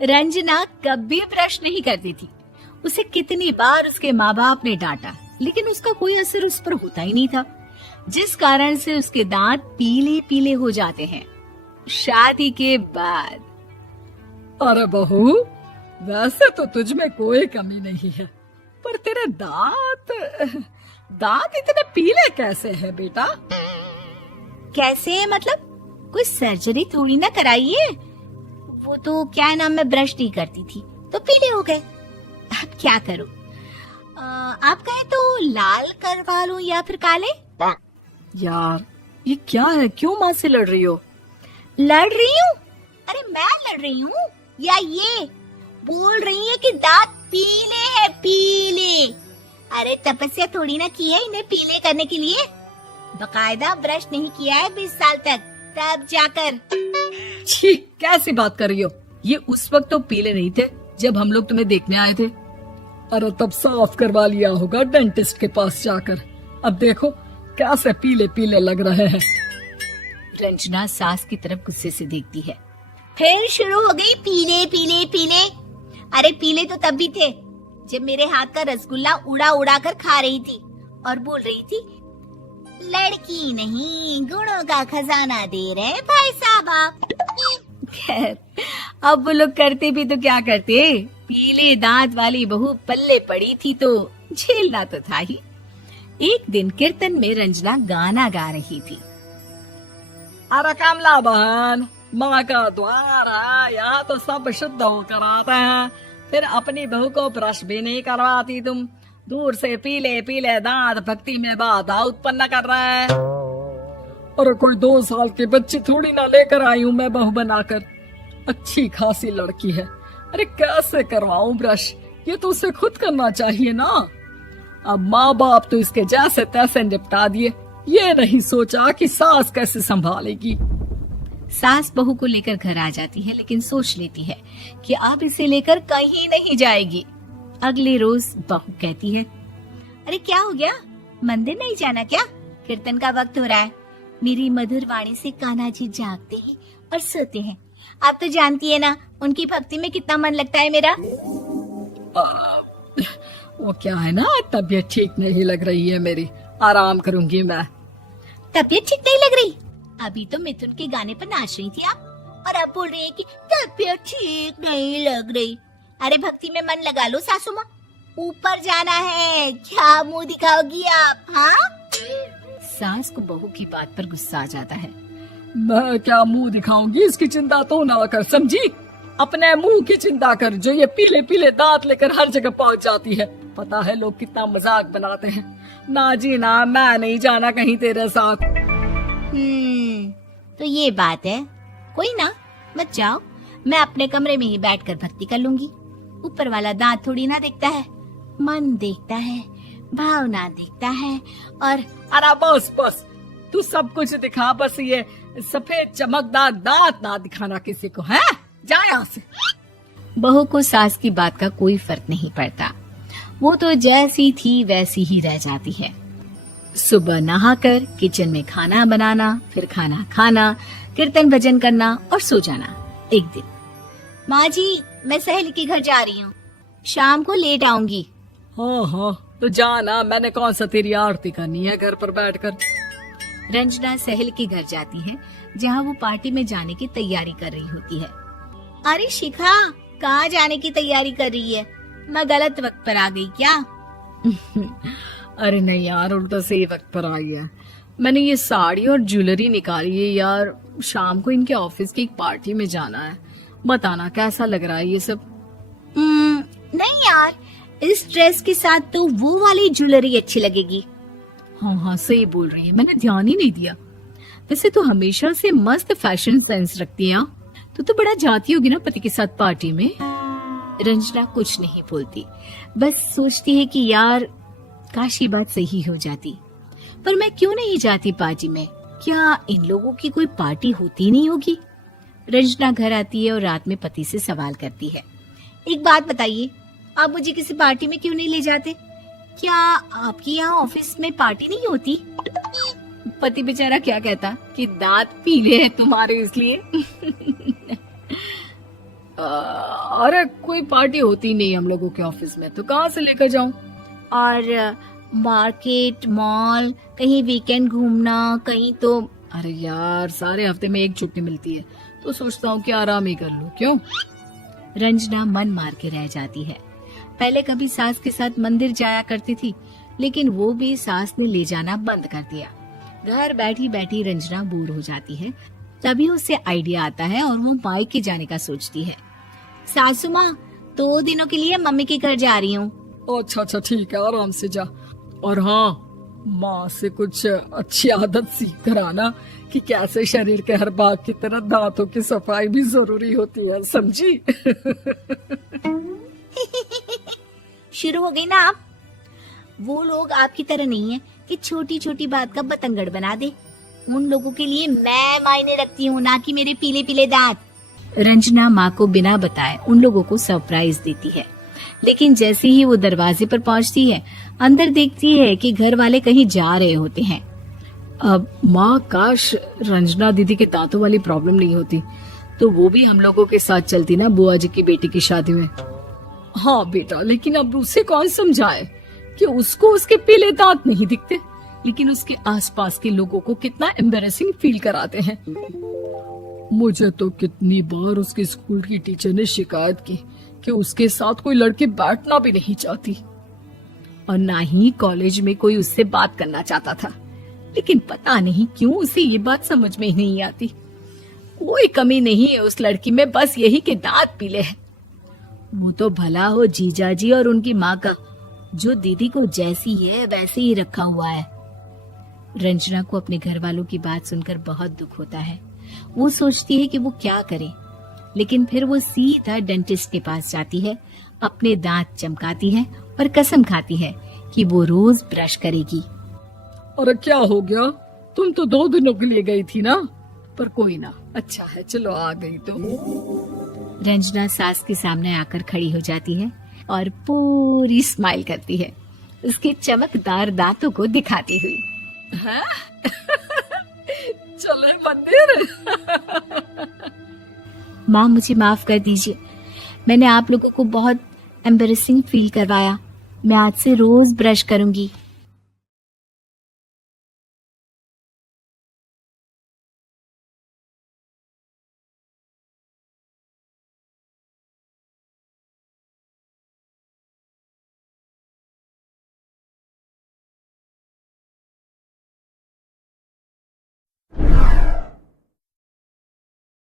रंजना कभी ब्रश नहीं करती थी। उसे कितनी बार उसके माँ बाप ने डांटा, लेकिन उसका कोई असर उस पर होता ही नहीं था, जिस कारण से उसके दांत पीले पीले हो जाते हैं। शादी के बाद अरे बहू, वैसे तो तुझ में कोई कमी नहीं है, पर तेरे दांत इतने पीले कैसे हैं बेटा? कैसे मतलब? कोई सर्जरी थोड़ी ना कराइए। वो तो क्या नाम, मैं ब्रश नहीं करती थी तो पीले हो गए। अब क्या करूं? आप कहें तो लाल करवा लूं या फिर काले? यार ये क्या है, क्यों माँ से लड़ रही हो? लड़ रही हूँ? अरे मैं लड़ रही हूँ या ये बोल रही है कि दांत पीले हैं, पीले। अरे तपस्या थोड़ी ना की है इन्हें पीले करने के लिए। बकायदा ब्रश नहीं किया है 20 साल तक, तब जाकर। छी, कैसी बात कर रही हो? ये उस वक्त तो पीले नहीं थे जब हम लोग तुम्हें देखने आए थे। अरे तब साफ करवा लिया होगा डेंटिस्ट के पास जाकर। अब देखो कैसे पीले पीले लग रहे हैं। रंजना सास की तरफ गुस्से से देखती है। फिर शुरू हो गई पीले पीले पीले। अरे पीले तो तब भी थे जब मेरे हाथ का रसगुल्ला उड़ा उड़ा कर खा रही थी और बोल रही थी, लड़की नहीं गुणों का खजाना दे रहे भाई साहब आप। खैर, अब वो लोग करते भी तो क्या करते, पीले दांत वाली बहू पल्ले पड़ी थी तो झेलना तो था ही। एक दिन कीर्तन में रंजना गाना गा रही थी। अरे कमला बहन, माँ का द्वार है, यहाँ तो सब शुद्ध होकर आते हैं, फिर अपनी बहू को ब्रश भी नहीं करवाती तुम। दूर से पीले पीले दांत भक्ति में बाधा उत्पन्न कर रहे हैं। अरे कोई 2 साल की बच्ची थोड़ी ना लेकर आई हूँ मैं बहू बनाकर। अच्छी खासी लड़की है, अरे कैसे करवाऊं ब्रश? ये तो उसे खुद करना चाहिए ना। अब माँ बाप तो इसके जैसे तैसे निपटा दिए, ये नहीं सोचा कि सास कैसे संभालेगी। सास बहू को लेकर घर आ जाती है, लेकिन सोच लेती है कि अब इसे लेकर कहीं नहीं जाएगी। अगले रोज बहू कहती है, अरे क्या हो गया, मंदिर नहीं जाना क्या? कीर्तन का वक्त हो रहा है। मेरी मधुर वाणी से कान्हा जी जागते हैं और सोते हैं। आप तो जानती है ना उनकी भक्ति में कितना मन लगता है मेरा। वो क्या है ना, तबीयत ठीक नहीं लग रही है मेरी, आराम करूंगी मैं। तबीयत ठीक नहीं लग रही? अभी तो मिथुन के गाने पर नाच रही थी आप, और अब बोल रही है कि तबीयत ठीक नहीं लग रही। अरे भक्ति में मन लगा लो सासू माँ, ऊपर जाना है, क्या मुंह दिखाओगी आप? हाँ? सास को बहू की बात पर गुस्सा आ जाता है। मैं क्या मुंह दिखाऊंगी, इसकी चिंता तो ना कर, समझी? अपने मुंह की चिंता कर, जो ये पीले पीले दांत लेकर हर जगह पहुंच जाती है। पता है लोग कितना मजाक बनाते हैं। ना जी ना, मैं नहीं जाना कहीं तेरे साथ। तो ये बात है, कोई ना, मत जाओ, मैं अपने कमरे में ही बैठकर भक्ति कर लूंगी। ऊपर वाला दांत थोड़ी ना देखता है, मन देखता है, भावना देखता है। और अरे बस बस, तू सब कुछ दिखा, बस ये सफेद चमकदार दांत ना दिखाना किसी को, है? जा यहाँ से। बहू को सास की बात का कोई फर्क नहीं पड़ता, वो तो जैसी थी वैसी ही रह जाती है। सुबह नहाकर किचन में खाना बनाना, फिर खाना खाना, कीर्तन भजन करना और सो जाना। एक दिन, माँ जी मैं सहेली के घर जा रही हूँ, शाम को लेट आऊंगी। हाँ हाँ तो जाना, मैंने कौन सा तेरी आरती करनी है घर पर बैठकर। रंजना सहेली के घर जाती है, जहाँ वो पार्टी में जाने की तैयारी कर रही होती है। अरे शिखा, कहाँ जाने की तैयारी कर रही है? मैं गलत वक्त पर आ गई क्या? अरे नहीं यार, उल्टा सही वक्त पर आई है। मैंने ये साड़ी और ज्वेलरी निकाली है यार, शाम को इनके ऑफिस की एक पार्टी में जाना है। बताना कैसा लग रहा है ये सब? नहीं यार, इस ड्रेस के साथ तो वो वाली ज्वेलरी अच्छी लगेगी। हाँ हाँ सही बोल रही है, मैंने ध्यान ही नहीं दिया। वैसे तो हमेशा से मस्त फैशन सेंस रखती है। तो बड़ा जाती होगी ना पति के साथ पार्टी में। रंजना कुछ नहीं बोलती, बस सोचती है कि यार काश ये बात सही हो जाती, पर मैं क्यों नहीं जाती पार्टी में? क्या इन लोगों की कोई पार्टी होती नहीं होगी? रंजना घर आती है और रात में पति से सवाल करती है, एक बात बताइए, आप मुझे किसी पार्टी में क्यों नहीं ले जाते? क्या आपकी यहाँ ऑफिस में पार्टी नहीं होती? पति बेचारा क्या कहता कि दांत पीले हैं तुम्हारे इसलिए। अरे कोई पार्टी होती नहीं हम लोगों के ऑफिस में, तो कहाँ से लेकर जाऊं? और मार्केट, मॉल, कहीं वीकेंड घूमना, कहीं तो। अरे यार, सारे हफ्ते में एक छुट्टी मिलती है, तो सोचता हूँ कि आराम ही कर लूं। क्यों? रंजना मन मार के रह जाती है। पहले कभी सास के साथ मंदिर जाया करती थी, लेकिन वो भी सास ने ले जाना बंद कर दिया। घर बैठी बैठी रंजना बोर हो जाती है। तभी उसे आइडिया आता है और वो मायके जाने का सोचती है। सासू माँ, 2 दिनों के लिए मम्मी के घर जा रही हूँ। अच्छा अच्छा ठीक है, आराम से जा। और हाँ, माँ से कुछ अच्छी आदत सीख कर आना कि कैसे शरीर के हर भाग की तरह दांतों की सफाई भी जरूरी होती है, समझी? शुरू हो गई ना आप? वो लोग आपकी तरह नहीं है कि छोटी छोटी बात का बतंगड़ बना दे। उन लोगों के लिए मैं मायने रखती हूँ, ना कि मेरे पीले पीले दांत। रंजना माँ को बिना बताए उन लोगों को सरप्राइज देती है, लेकिन जैसे ही वो दरवाजे पर पहुंचती है, अंदर देखती है कि घर वाले कहीं जा रहे होते हैं। अब माँ, काश रंजना दीदी के दांतों वाली प्रॉब्लम नहीं होती, तो वो भी हम लोगों के साथ चलती ना बुआ जी की बेटी की शादी में। हाँ बेटा, लेकिन अब उसे कौन समझाए कि उसको उसके पीले दांत नहीं दिखते, लेकिन उसके आसपास के लोगों को कितना एम्बैरेसिंग फील कराते हैं। मुझे तो कितनी बार उसके स्कूल की टीचर ने शिकायत की कि उसके साथ कोई लड़की बैठना भी नहीं चाहती, और ना ही कॉलेज में कोई उससे बात करना चाहता था। लेकिन पता नहीं क्यों उसे ये बात समझ में ही नहीं आती। कोई कमी नहीं है उस लड़की में, बस यही कि दांत पीले हैं। वो तो भला हो जीजा जी और उनकी माँ का, जो दीदी को जैसी है वैसे ही रखा हुआ है। रंजना को अपने घर वालों की बात सुनकर बहुत दुख होता है। वो सोचती है कि वो क्या करे, लेकिन फिर वो सीधा डेंटिस्ट के पास जाती है, अपने दांत चमकाती है और कसम खाती है कि वो रोज ब्रश करेगी। अरे क्या हो गया? तुम तो 2 दिनों के लिए गई थी ना, पर कोई ना, अच्छा है, चलो आ गई तो। रंजना सास के सामने आकर खड़ी हो जाती है और पूरी स्माइल करती है, उसके चमकदार दांतों को दिखाती हुई। हैं? चले मंदिर? माँ, मुझे माफ कर दीजिए, मैंने आप लोगों को बहुत एम्बैरेसिंग फील करवाया। मैं आज से रोज ब्रश करूंगी।